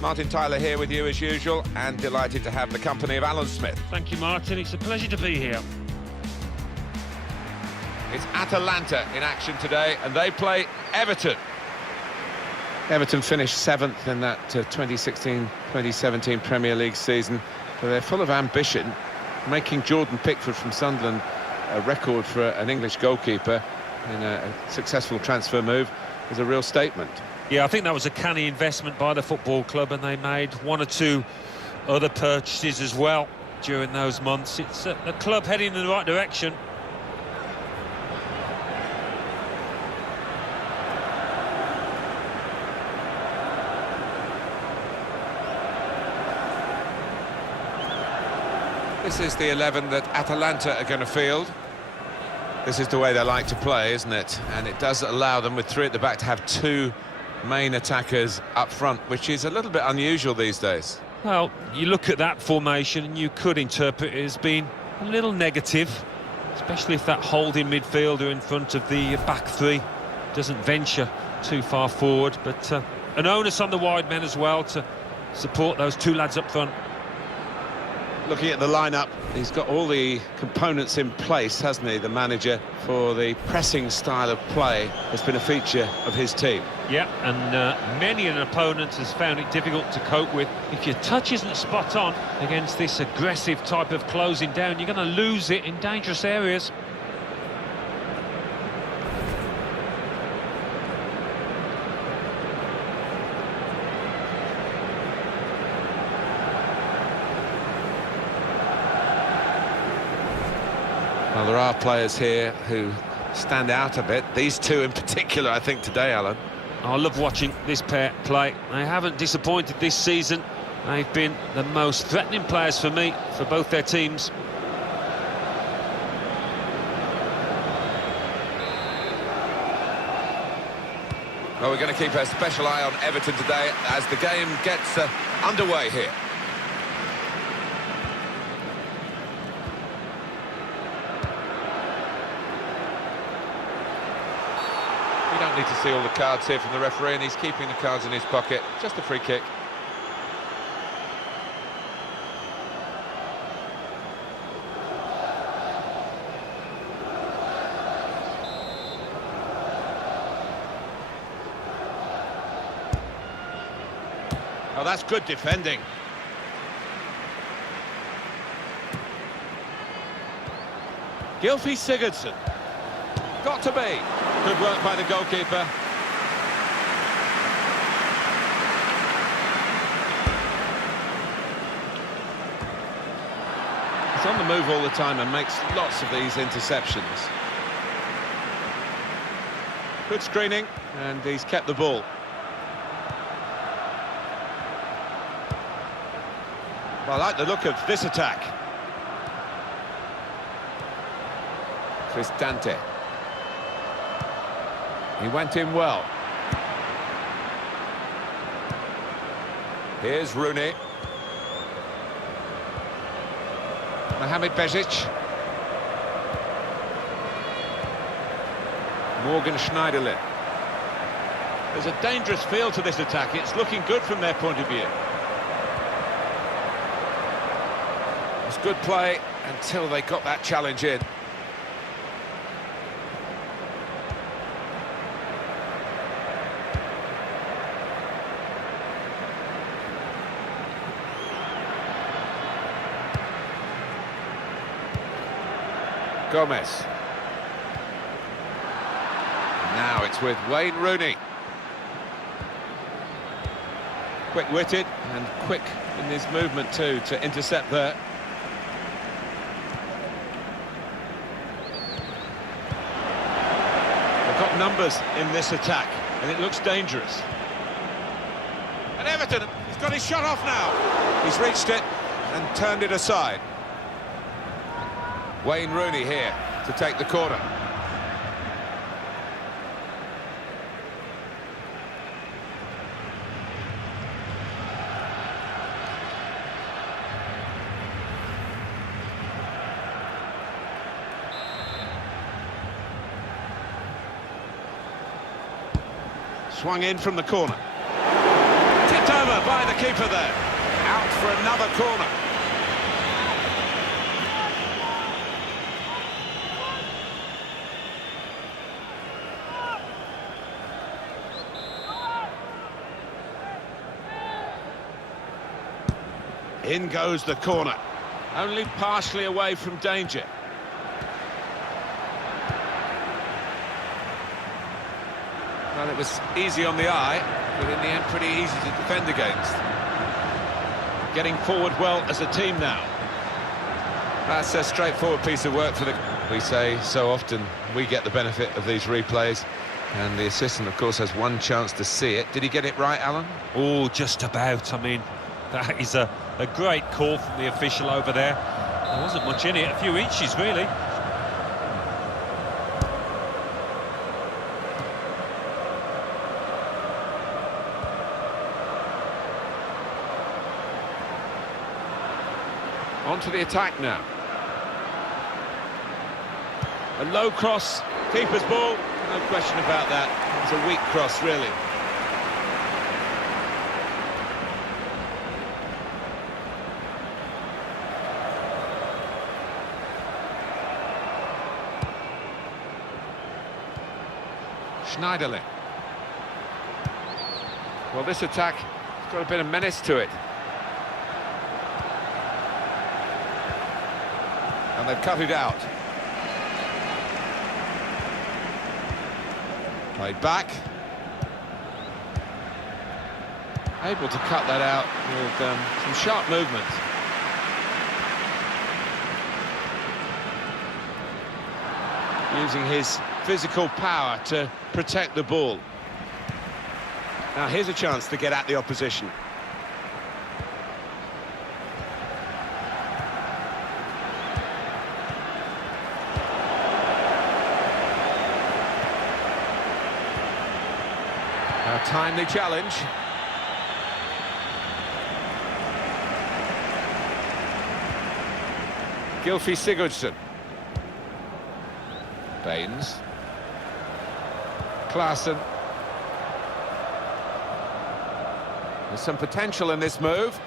Martin Tyler here with you as usual, and delighted to have the company of Alan Smith. Thank you, Martin. It's a pleasure to be here. It's Atalanta in action today, and they play Everton. Everton finished 7th in that 2016-2017 Premier League season, but they're full of ambition. Making Jordan Pickford from Sunderland a record for an English goalkeeper in a successful transfer move is a real statement. Yeah, I think that was a canny investment by the football club, and they made one or two other purchases as well during those months. It's a club heading in the right direction. This is the 11 that Atalanta are going to field. This is the way they like to play, isn't it? And it does allow them, with 3 at the back, to have 2 main attackers up front, which is a little bit unusual these days. Well, you look at that formation and you could interpret it as being a little negative, especially if that holding midfielder in front of the back 3 doesn't venture too far forward. But an onus on the wide men as well to support those 2 lads up front. Looking at the lineup, he's got all the components in place, hasn't he, the manager, for the pressing style of play has been a feature of his team. Yeah, and many an opponent has found it difficult to cope with. If your touch isn't spot on against this aggressive type of closing down, you're going to lose it in dangerous areas. Well, there are players here who stand out a bit. These 2 in particular, I think, today, Alan. I love watching this pair play. They haven't disappointed this season. They've been the most threatening players for me, for both their teams. Well, we're going to keep a special eye on Everton today as the game gets underway here. You don't need to see all the cards here from the referee, and he's keeping the cards in his pocket. Just a free kick. Oh, that's good defending. Gylfi Sigurdsson. Got to be. Good work by the goalkeeper. He's on the move all the time and makes lots of these interceptions. Good screening, and he's kept the ball. Well, I like the look of this attack. Cristante. He went in well. Here's Rooney. Mohamed Bezic. Morgan Schneiderlin. There's a dangerous feel to this attack. It's looking good from their point of view. It's good play until they got that challenge in. Gomez. Now it's with Wayne Rooney. Quick-witted and quick in his movement too to intercept there. They've got numbers in this attack and it looks dangerous. And Everton, he's got his shot off now. He's reached it and turned it aside. Wayne Rooney here to take the corner. Swung in from the corner. Tipped over. by the keeper there. Out for another corner. In goes the corner. Only partially away from danger. Well, it was easy on the eye, but in the end pretty easy to defend against. Getting forward well as a team now. That's a straightforward piece of work for the... We say so often we get the benefit of these replays, and the assistant, of course, has one chance to see it. Did he get it right, Alan? Oh, just about. I mean, that is a great call from the official over there. There wasn't much in it, a few inches, really. On to the attack now. A low cross, keeper's ball, no question about that. It's a weak cross, really. Schneiderlin. Well, this attack has got a bit of menace to it. And they've cut it out. Played back. Able to cut that out with some sharp movement. Using his physical power to protect the ball. Now here's a chance to get at the opposition. A timely challenge. Gylfi Sigurdsson. Baines. Klaassen. There's some potential in this move.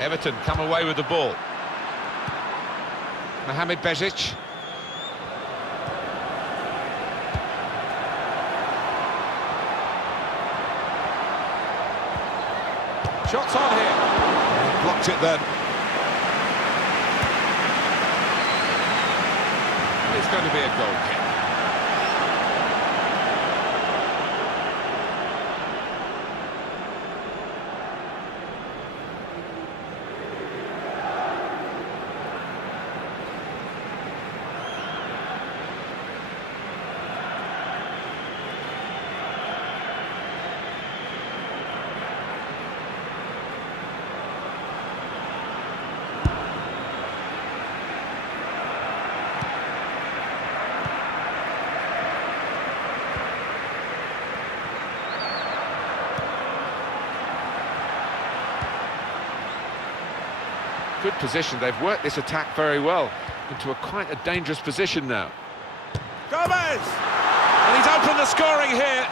Everton come away with the ball. Mohamed Bezic. Shots on here. Blocked it then. It's going to be a goal kick. Good position. They've worked this attack very well into quite a dangerous position now. Gomez! And he's opened the scoring here.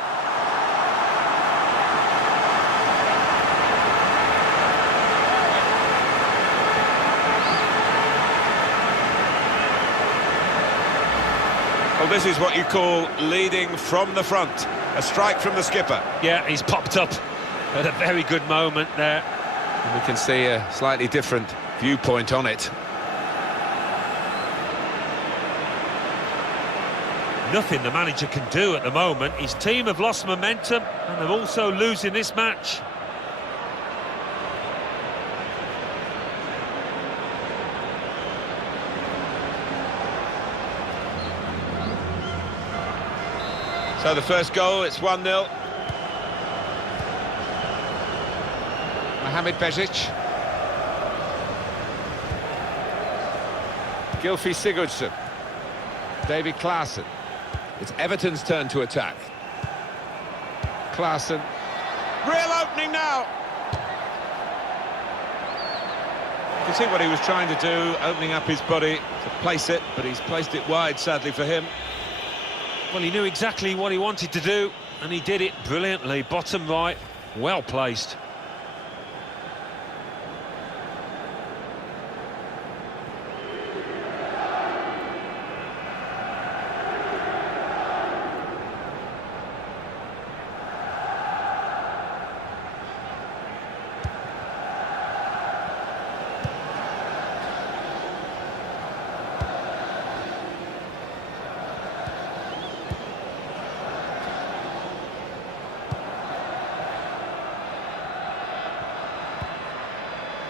Well, this is what you call leading from the front. A strike from the skipper. Yeah, he's popped up at a very good moment there. And we can see a slightly different viewpoint on it. Nothing the manager can do at the moment. His team have lost momentum and are also losing this match. So the first goal, it's 1-0. Mohamed Bezic. Gylfi Sigurdsson. David Klaassen. It's Everton's turn to attack. Klaassen. Real opening now. You can see what he was trying to do, opening up his body to place it, but he's placed it wide, sadly for him. Well, he knew exactly what he wanted to do, and he did it brilliantly. Bottom right, well placed.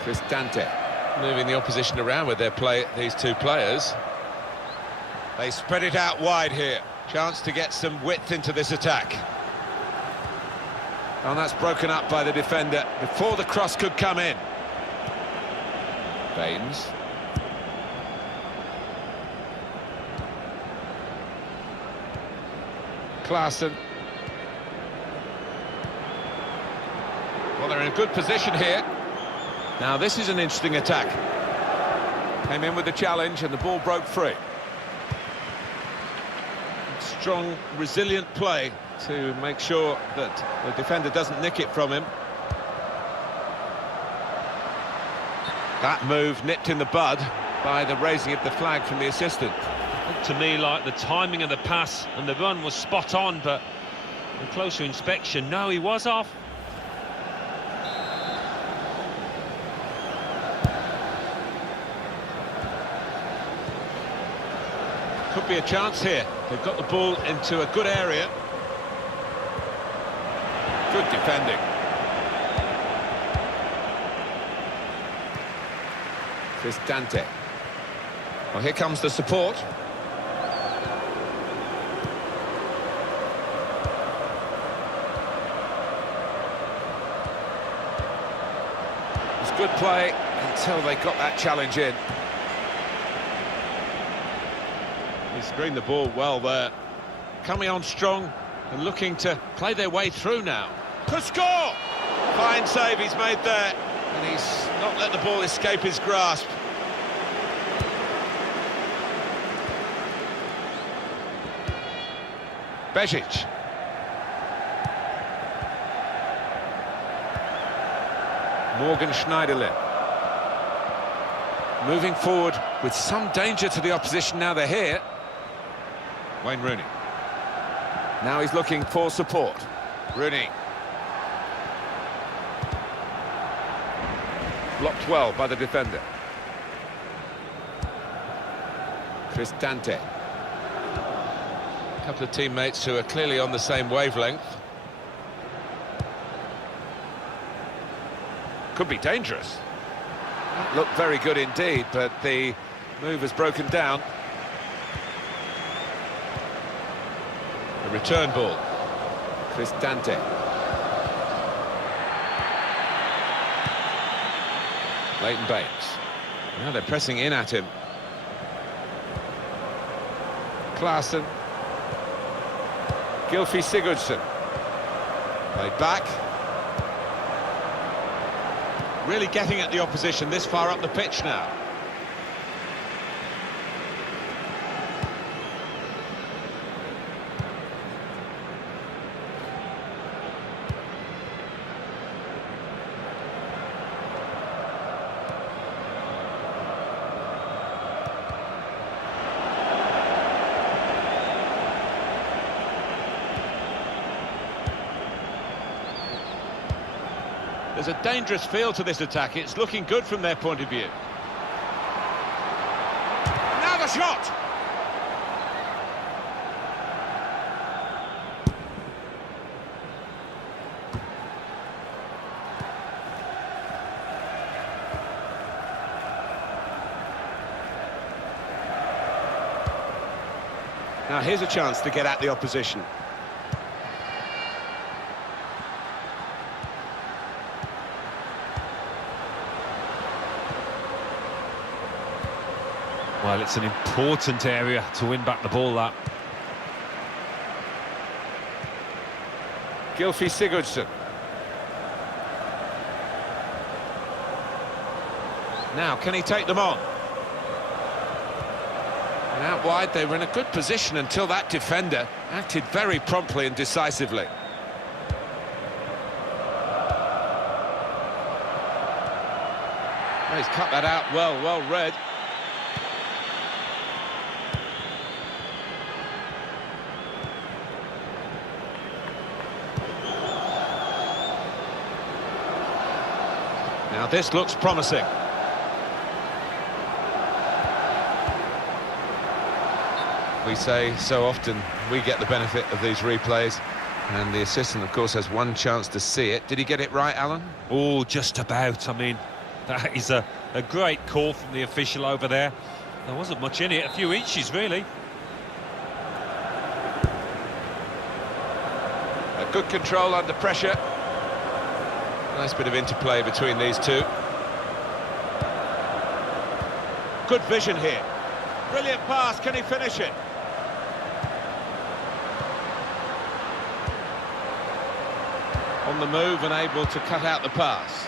Cristante moving the opposition around with these two players. They spread it out wide here. Chance to get some width into this attack. And that's broken up by the defender before the cross could come in. Baines. Klaassen. Well, they're in a good position here. Now, this is an interesting attack. Came in with the challenge and the ball broke free. Strong, resilient play to make sure that the defender doesn't nick it from him. That move nipped in the bud by the raising of the flag from the assistant. Looked to me like the timing of the pass and the run was spot on, but on closer inspection, no, he was off. Could be a chance here. They've got the ball into a good area. Good defending. Cristante. Well, here comes the support. It's good play until they got that challenge in. He screened the ball well there. Coming on strong and looking to play their way through now. Could score! Fine save he's made there. And he's not let the ball escape his grasp. Bezic. Morgan Schneiderlin. Moving forward with some danger to the opposition now they're here. Wayne Rooney. Now he's looking for support. Rooney. Blocked well by the defender. Cristante. A couple of teammates who are clearly on the same wavelength. Could be dangerous. Looked very good indeed, but the move has broken down. The return ball. Cristante. Leighton Baines. Now they're pressing in at him. Klaassen. Gylfi Sigurdsson. Played back. Really getting at the opposition this far up the pitch now. There's a dangerous feel to this attack. It's looking good from their point of view. Now the shot! Now here's a chance to get at the opposition. Well, it's an important area to win back the ball, that. Gylfi Sigurdsson. Now, can he take them on? And out wide, they were in a good position until that defender acted very promptly and decisively. He's cut that out well read. Now this looks promising. We say so often we get the benefit of these replays, and the assistant, of course, has one chance to see it. Did he get it right, Alan? Oh, just about. I mean, that is a great call from the official over there. There wasn't much in it, a few inches, really. A good control under pressure. Nice bit of interplay between these two. Good vision here. Brilliant pass, can he finish it? On the move and able to cut out the pass.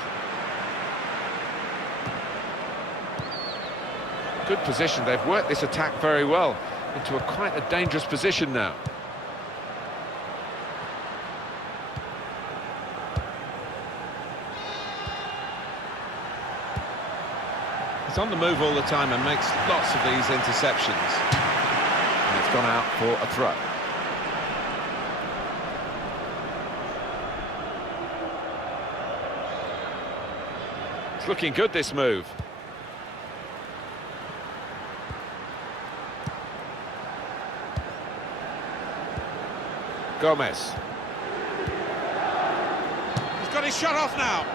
Good position, they've worked this attack very well into quite a dangerous position now. He's on the move all the time and makes lots of these interceptions. And it's gone out for a throw. It's looking good, this move. Gomez. He's got his shot off now.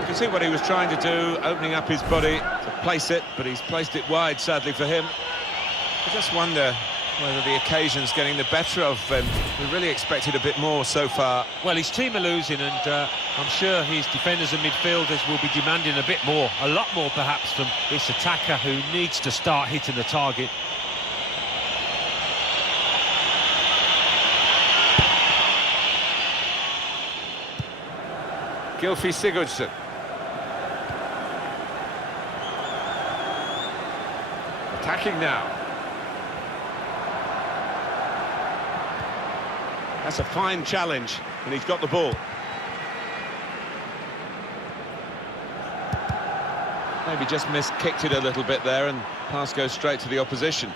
You can see what he was trying to do, opening up his body to place it, but he's placed it wide, sadly for him. I just wonder whether the occasion's getting the better of him. We really expected a bit more so far. Well, his team are losing, and I'm sure his defenders and midfielders will be demanding a bit more, a lot more perhaps, from this attacker who needs to start hitting the target. Gylfi Sigurdsson. Attacking now. That's a fine challenge, and he's got the ball. Maybe just kicked it a little bit there, and pass goes straight to the opposition.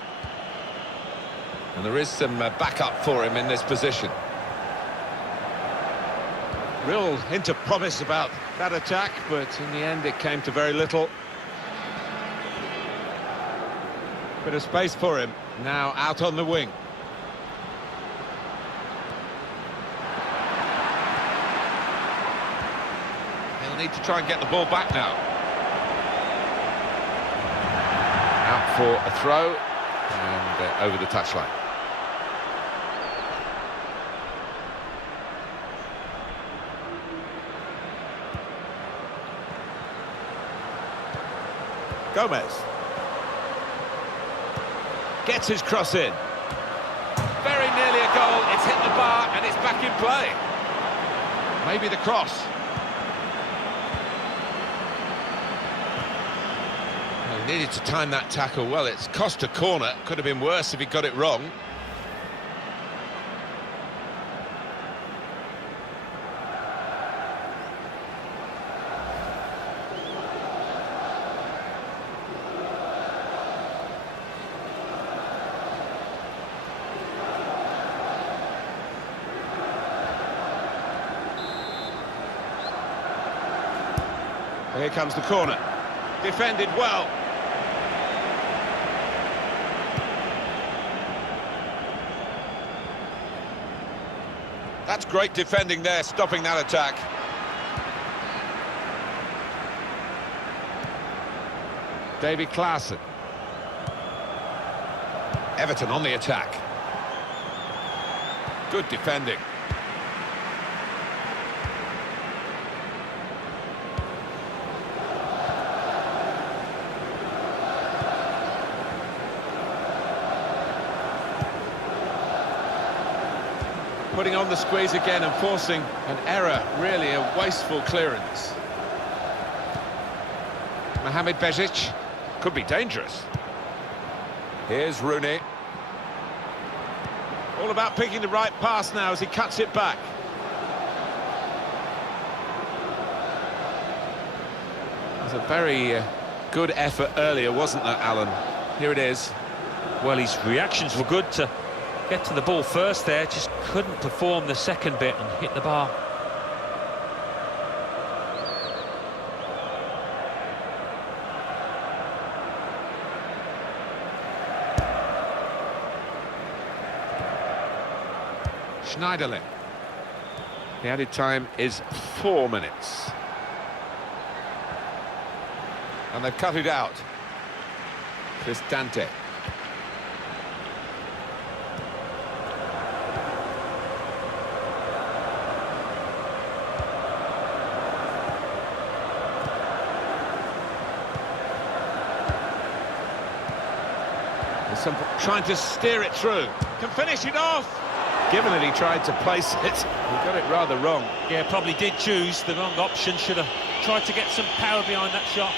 And there is some backup for him in this position. Real hint of promise about that attack, but in the end it came to very little. Bit of space for him, now out on the wing. He'll need to try and get the ball back now. Out for a throw, and over the touchline. Gomez gets his cross in. Very nearly a goal. It's hit the bar and it's back in play. Maybe the cross. Well, he needed to time that tackle well. It's cost a corner. Could have been worse if he got it wrong. Here comes the corner. Defended well. That's great defending there, stopping that attack. Davy Klaassen. Everton on the attack. Good defending. Putting on the squeeze again and forcing an error, really a wasteful clearance. Mohamed Bezic could be dangerous. Here's Rooney. All about picking the right pass now as he cuts it back. It was a very good effort earlier, wasn't there, Alan? Here it is. Well, his reactions were good to get to the ball first there, just couldn't perform the second bit and hit the bar. Schneiderlin. The added time is 4 minutes. And they've cut it out. Cristante. Trying to steer it through. Can finish it off. Given that he tried to place it, he got it rather wrong. Yeah, probably did choose the wrong option, should have tried to get some power behind that shot.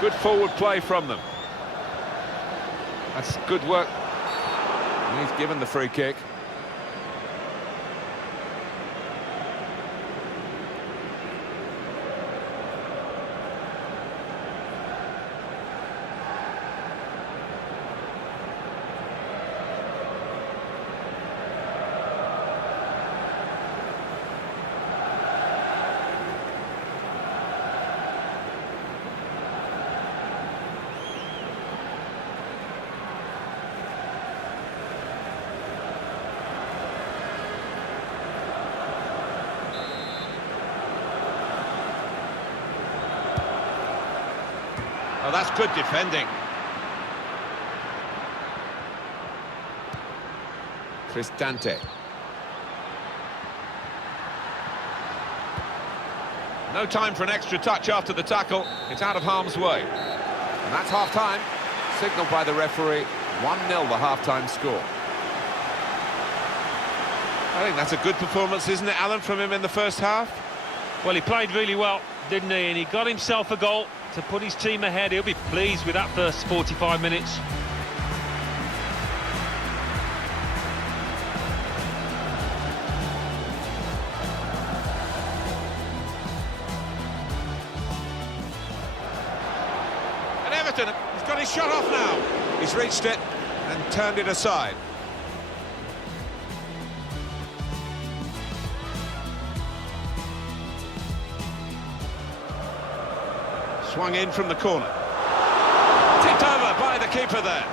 Good forward play from them. That's good work. And he's given the free kick. Oh, that's good defending. Cristante. No time for an extra touch after the tackle. It's out of harm's way. And that's half-time. Signalled by the referee. 1-0 the half-time score. I think that's a good performance, isn't it, Alan, from him in the first half? Well, he played really well, didn't he? And he got himself a goal to put his team ahead. He'll be pleased with that first 45 minutes. And Everton, he's got his shot off now. He's reached it and turned it aside. Swung in from the corner. Tipped over by the keeper there.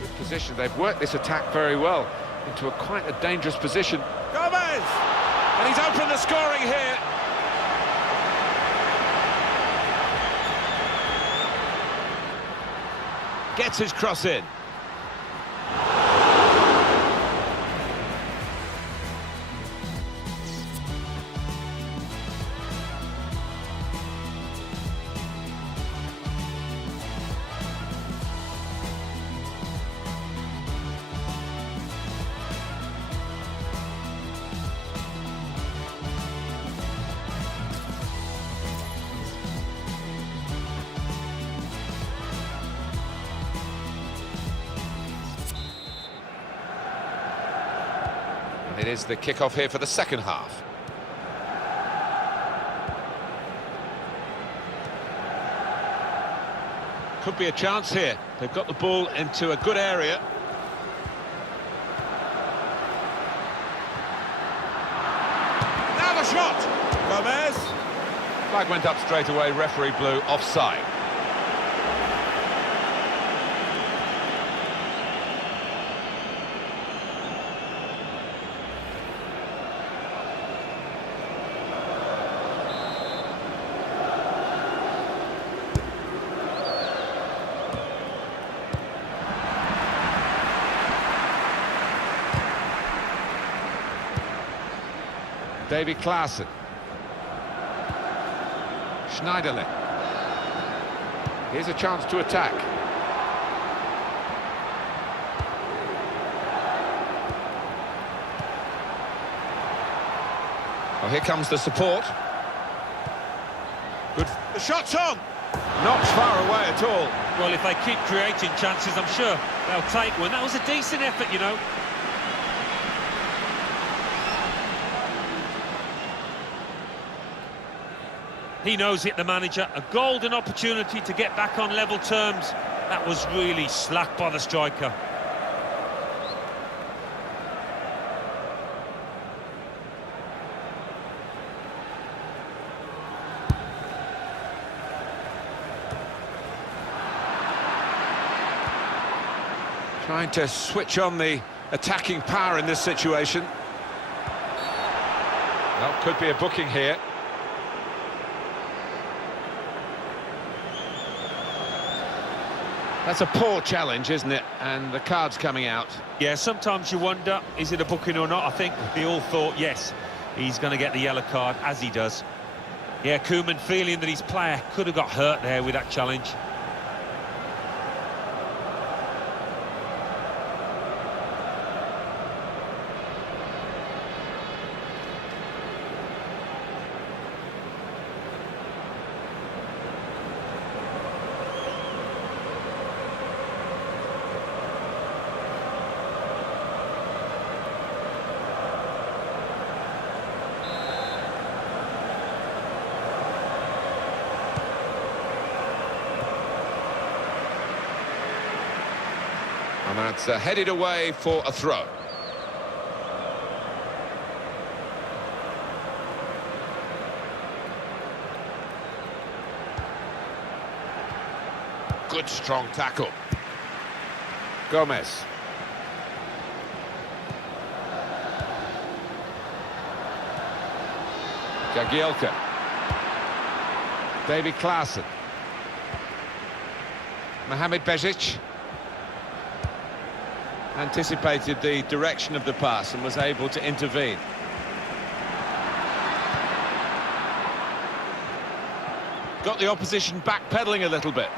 Good position. They've worked this attack very well into quite a dangerous position. Gomez! And he's opened the scoring here. Gets his cross in. It is the kick-off here for the second half. Could be a chance here. They've got the ball into a good area. Now the shot! Gomez. Flag went up straight away, referee blew offside. Davy Klaassen. Schneiderlin. Here's a chance to attack. Well, here comes the support. Good. The shot's on! Not far away at all. Well, if they keep creating chances, I'm sure they'll take one. That was a decent effort, you know. He knows it, the manager. A golden opportunity to get back on level terms. That was really slack by the striker. Trying to switch on the attacking power in this situation. Well, could be a booking here. That's a poor challenge, isn't it? And the card's coming out. Yeah, sometimes you wonder, is it a booking or not? I think we all thought, yes, he's going to get the yellow card, as he does. Yeah, Koeman feeling that his player could have got hurt there with that challenge. And that's headed away for a throw. Good strong tackle. Gomez. Jagielka. Davy Klaassen. Mohamed Bezic. Anticipated the direction of the pass and was able to intervene. Got the opposition backpedaling a little bit.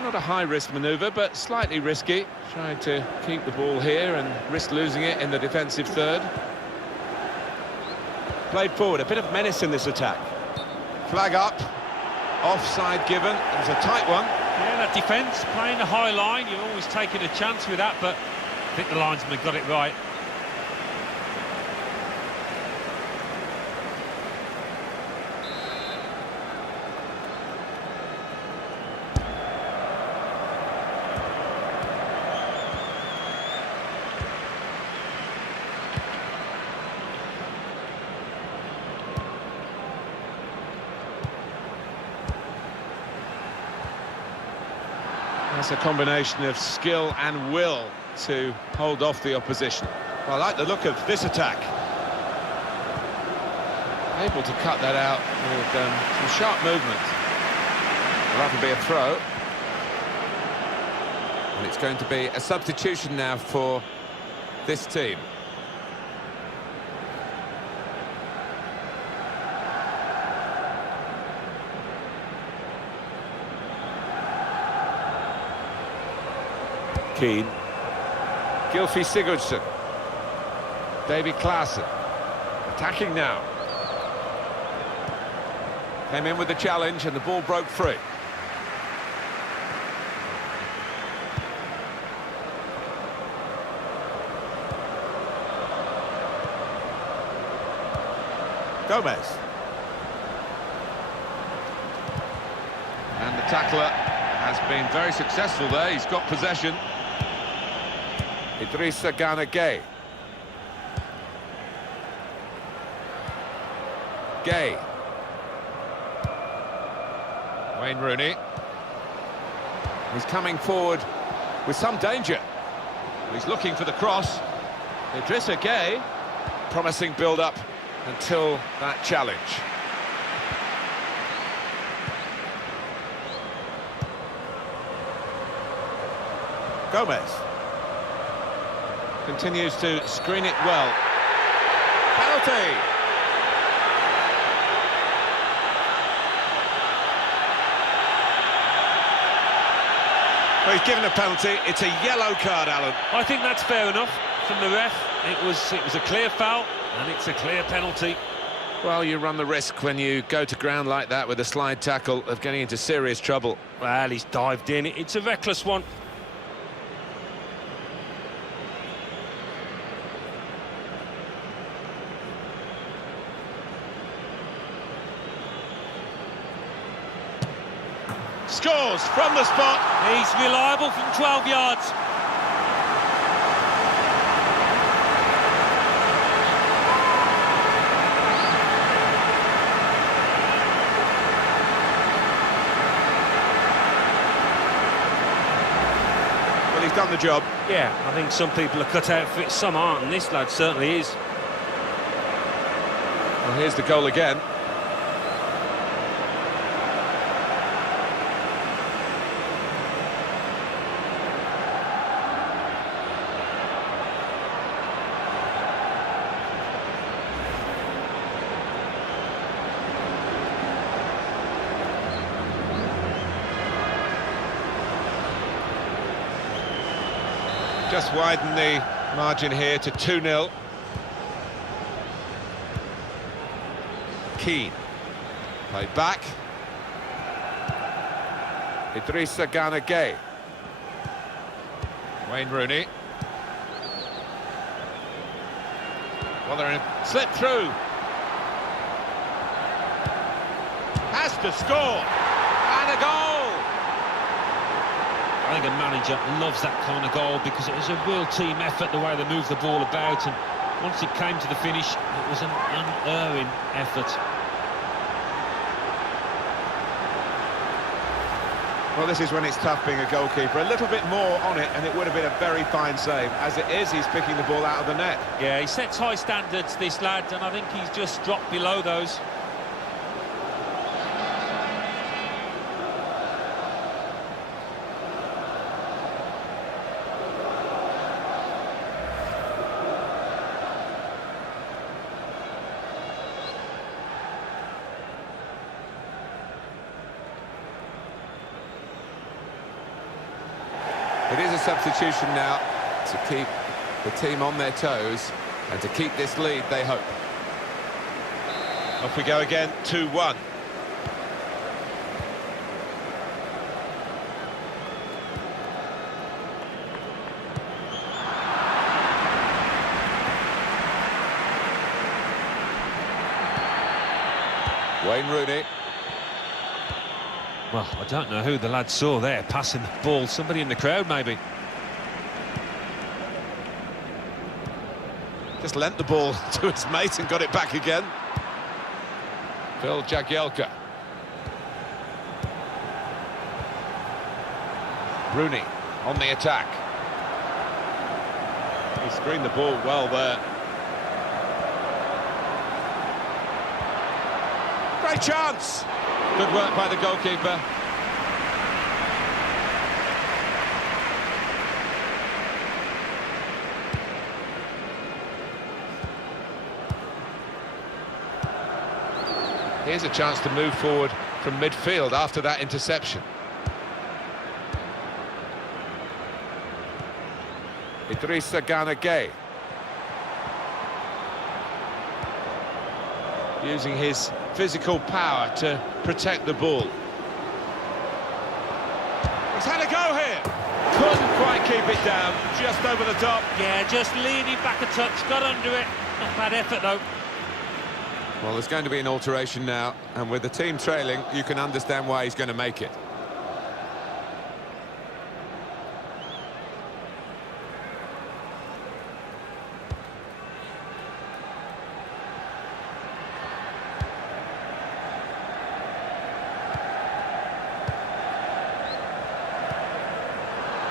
Not a high-risk manoeuvre, but slightly risky. Trying to keep the ball here and risk losing it in the defensive third. Played forward, a bit of menace in this attack. Flag up. Offside given. It was a tight one. Yeah, that defence, playing a high line, you're always taking a chance with that, but I think the linesman got it right. That's a combination of skill and will to hold off the opposition. Well, I like the look of this attack. Able to cut that out with some sharp movement. That'll be a throw. And it's going to be a substitution now for this team. Keane. Gylfi Sigurdsson. Davy Klaassen. Attacking now. Came in with the challenge and the ball broke free. Gomez. And the tackler has been very successful there. He's got possession. Idrissa Gana Gueye. Gueye. Wayne Rooney. He's coming forward with some danger. He's looking for the cross. Idrissa Gueye. Promising build-up until that challenge. Gomez. Continues to screen it well. Penalty! Well, he's given a penalty. It's a yellow card, Alan. I think that's fair enough from the ref. It was a clear foul, and it's a clear penalty. Well, you run the risk when you go to ground like that with a slide tackle of getting into serious trouble. Well, he's dived in. It's a reckless one. Scores from the spot. He's reliable from 12 yards. Well, he's done the job. Yeah, I think some people are cut out for it, some aren't, and this lad certainly is. Well, here's the goal again. Just widen the margin here to 2-0. Keane. Played back. Idrissa Gana Gueye. Wayne Rooney. Well, they're in. Slip through. Has to score. And a goal. I think a manager loves that kind of goal because it was a real team effort, the way they moved the ball about, and once it came to the finish, it was an unerring effort. Well, this is when it's tough being a goalkeeper. A little bit more on it, and it would have been a very fine save. As it is, he's picking the ball out of the net. Yeah, he sets high standards, this lad, and I think he's just dropped below those. It is a substitution now to keep the team on their toes and to keep this lead, they hope. Off we go again, 2-1. Wayne Rooney. Well, I don't know who the lad saw there, passing the ball. Somebody in the crowd, maybe. Just lent the ball to his mate and got it back again. Phil Jagielka. Rooney on the attack. He screened the ball well there. Great chance! Good work by the goalkeeper. Here's a chance to move forward from midfield after that interception. Idrissa Gana Gueye. Using his physical power to protect the ball. He's had a go here. Couldn't quite keep it down, just over the top. Yeah, just leaning back a touch, got under it. Not bad effort, though. Well, there's going to be an alteration now, and with the team trailing, you can understand why he's going to make it.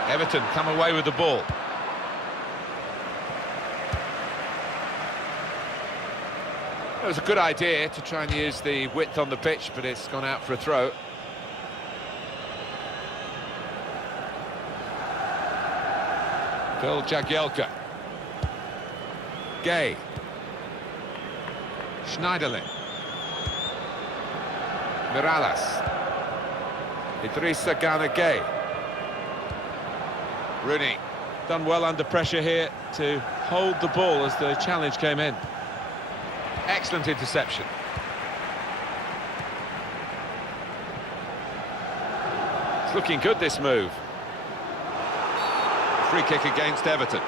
Everton come away with the ball. It was a good idea to try and use the width on the pitch, but it's gone out for a throw. Phil Jagielka. Gueye. Schneiderlin. Mirallas. Idrissa Gana Gueye. Rooney. Done well under pressure here to hold the ball as the challenge came in. Excellent interception. It's looking good, this move. Free kick against Everton.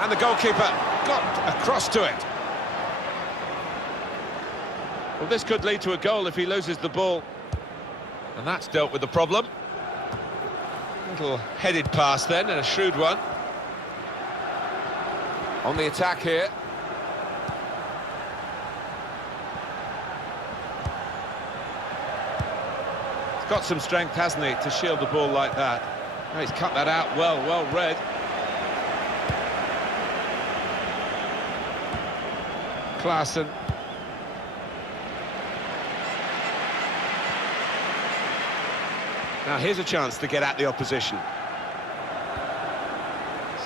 And the goalkeeper got across to it. Well, this could lead to a goal if he loses the ball. And that's dealt with the problem. Little headed pass then, and a shrewd one. On the attack here. He's got some strength, hasn't he, to shield the ball like that. Oh, he's cut that out well read. Klaassen. Now here's a chance to get at the opposition.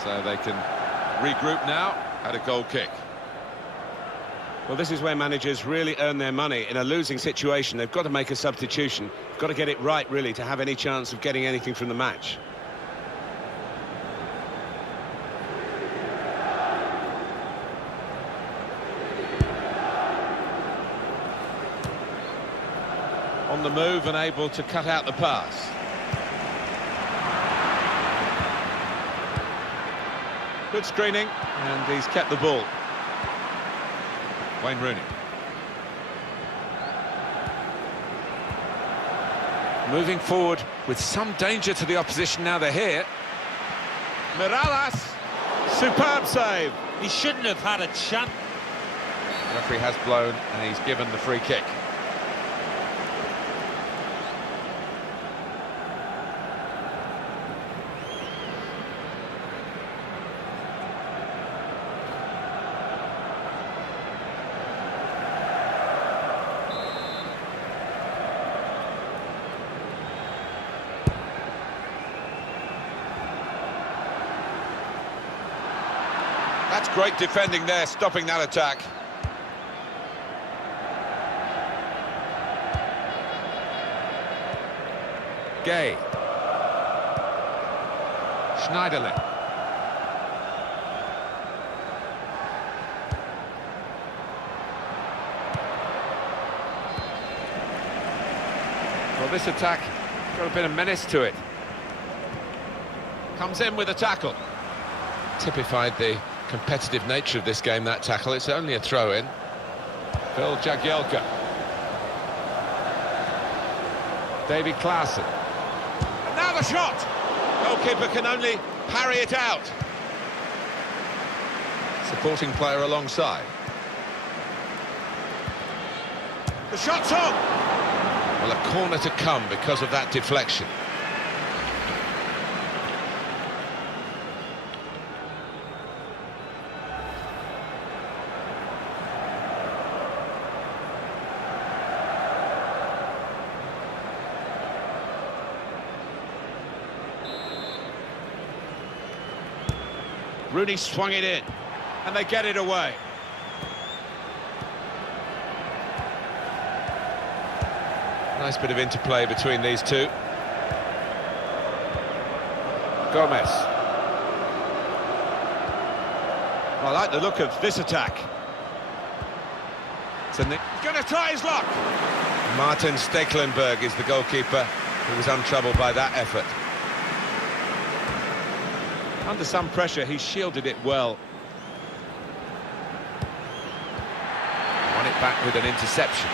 So they can regroup now at a goal kick. Well, this is where managers really earn their money. In a losing situation, they've got to make a substitution. They've got to get it right, really, to have any chance of getting anything from the match. On the move and able to cut out the pass. Good screening, and he's kept the ball. Wayne Rooney. Moving forward with some danger to the opposition now they're here. Mirallas. Superb save. He shouldn't have had a chance. The referee has blown and he's given the free kick. That's great defending there, stopping that attack. Gueye. Schneiderlin. Well, this attack got a bit of menace to it. Comes in with a tackle. Typified the competitive nature of this game, that tackle. It's only a throw-in. Phil Jagielka. David Klaassen. And now the shot! Goalkeeper can only parry it out. Supporting player alongside. The shot's on! Well, a corner to come because of that deflection. Rooney swung it in, and they get it away. Nice bit of interplay between these two. Gomez. I like the look of this attack. He's going to try his luck. Martin Stekelenburg is the goalkeeper who was untroubled by that effort. Under some pressure, he shielded it well. Won it back with an interception.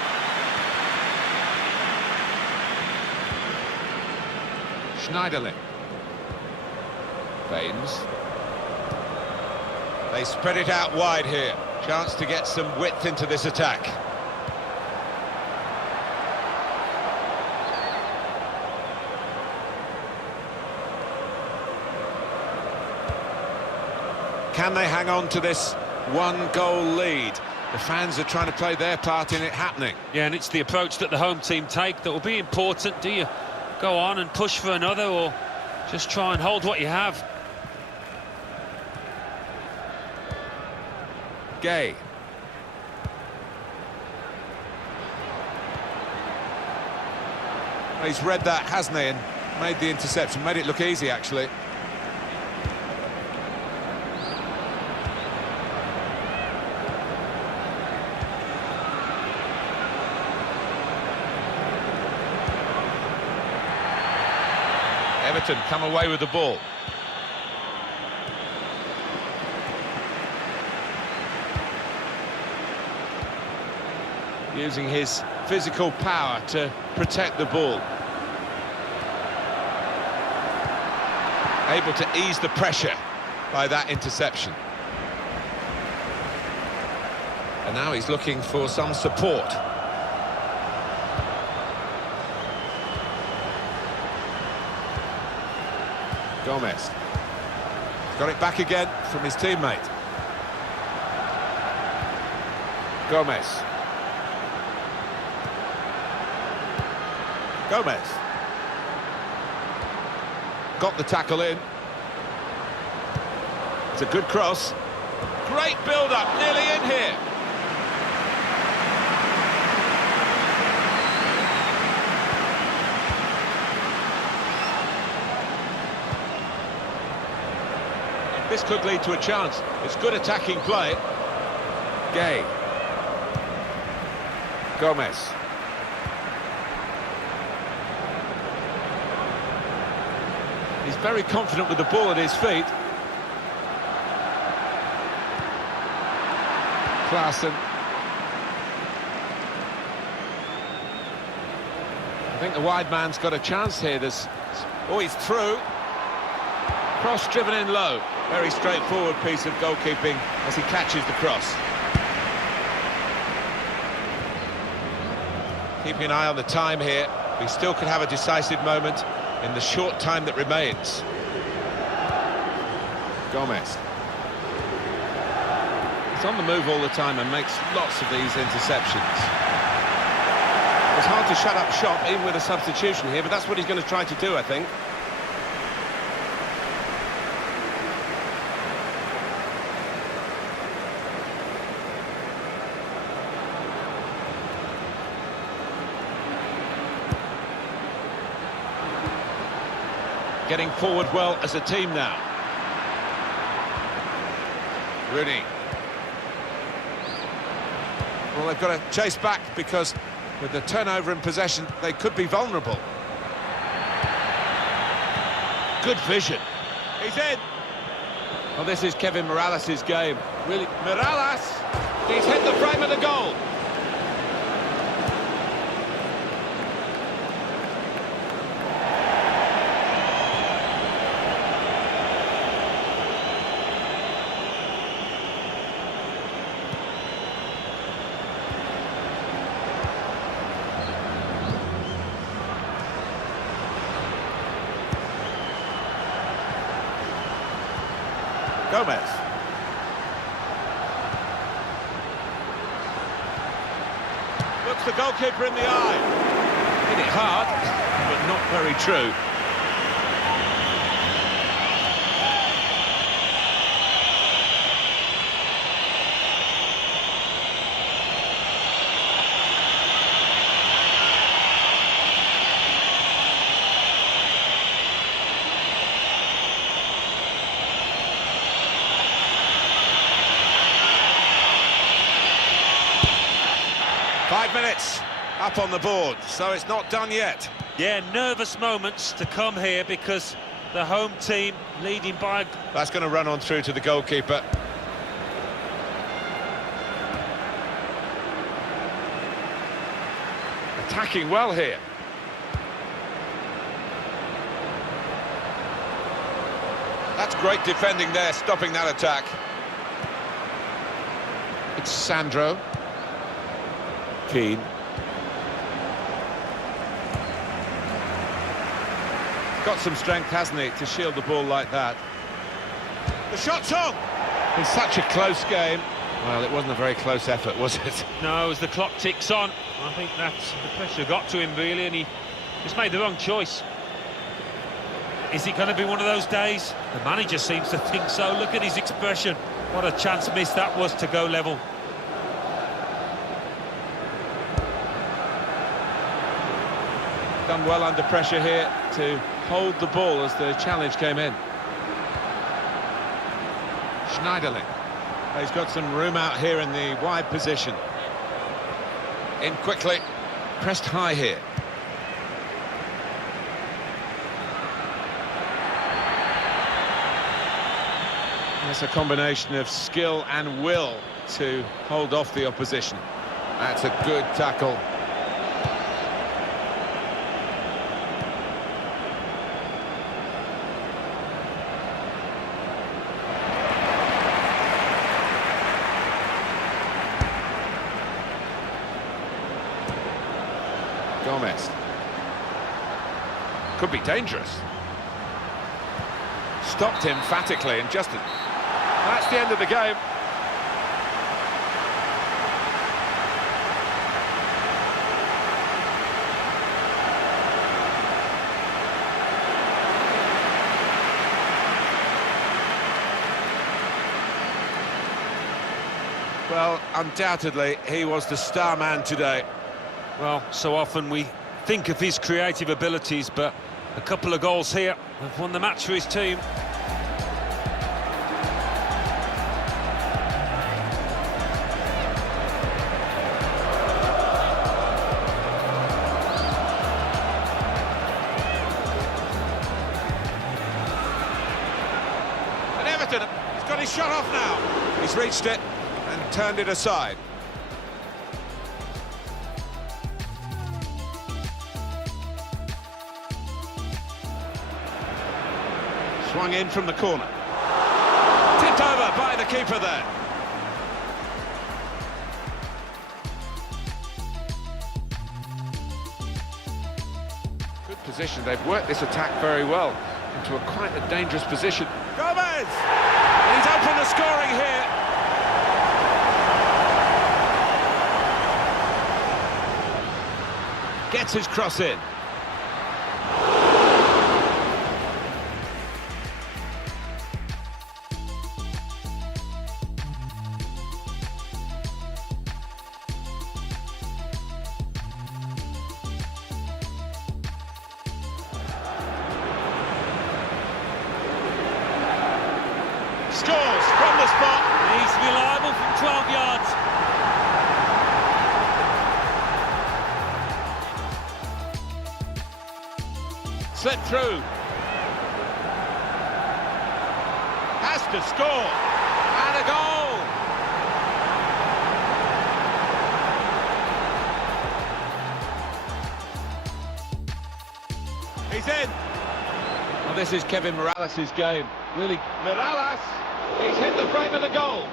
Schneiderlin. Baines. They spread it out wide here. Chance to get some width into this attack. Can they hang on to this one-goal lead? The fans are trying to play their part in it happening. Yeah, and it's the approach that the home team take that will be important. Do you go on and push for another, or just try and hold what you have? Gay. He's read that, hasn't he, and made the interception, made it look easy, actually. Everton come away with the ball. Using his physical power to protect the ball. Able to ease the pressure by that interception. And now he's looking for some support. Gomez. Got it back again from his teammate. Gomez. Gomez. Got the tackle in. It's a good cross. Great build-up, nearly in here. This could lead to a chance. It's good attacking play. Gay. Gomez. He's very confident with the ball at his feet. Klaassen. I think the wide man's got a chance here. Oh, he's through. Cross driven in low. Very straightforward piece of goalkeeping as he catches the cross. Keeping an eye on the time here. We still could have a decisive moment in the short time that remains. Gomez. He's on the move all the time and makes lots of these interceptions. It's hard to shut up shop even with a substitution here, but that's what he's going to try to do, I think. Getting forward well as a team now. Rooney. Well, they've got to chase back because with the turnover in possession, they could be vulnerable. Good vision. He's in. Well, this is Kevin Morales' game. Really, Morales! He's hit the frame of the goal. Gomez. Looks the goalkeeper in the eye. Hit it hard, but not very true. Minutes up on the board, so it's not done yet. Yeah, nervous moments to come here because the home team leading by... That's going to run on through to the goalkeeper. Attacking well here. That's great defending there, stopping that attack. It's Sandro. Keane. Got some strength, hasn't he, to shield the ball like that. The shot's on! It's such a close game. Well, it wasn't a very close effort, was it? No, as the clock ticks on, I think that's the pressure got to him, really, and he just made the wrong choice. Is it going to be one of those days? The manager seems to think so. Look at his expression. What a chance missed that was to go level. Done well under pressure here to hold the ball as the challenge came in. Schneiderlin. He's got some room out here in the wide position. In quickly. Pressed high here. That's a combination of skill and will to hold off the opposition. That's a good tackle. Gomez. Could be dangerous. Stopped emphatically and just... That's the end of the game. Well, undoubtedly, he was the star man today. Well, so often we think of his creative abilities, but a couple of goals here have won the match for his team. And Everton, he's got his shot off now. He's reached it and turned it aside. Swung in from the corner. Tipped over by the keeper there. Good position. They've worked this attack very well into quite a dangerous position. Gomez! And he's opened the scoring here. Gets his cross in. Scores from the spot. He's reliable from 12 yards. Slipped through. Has to score. And a goal. He's in. Well, this is Kevin Morales' game. Really, Morales, he's hit the frame of the goal.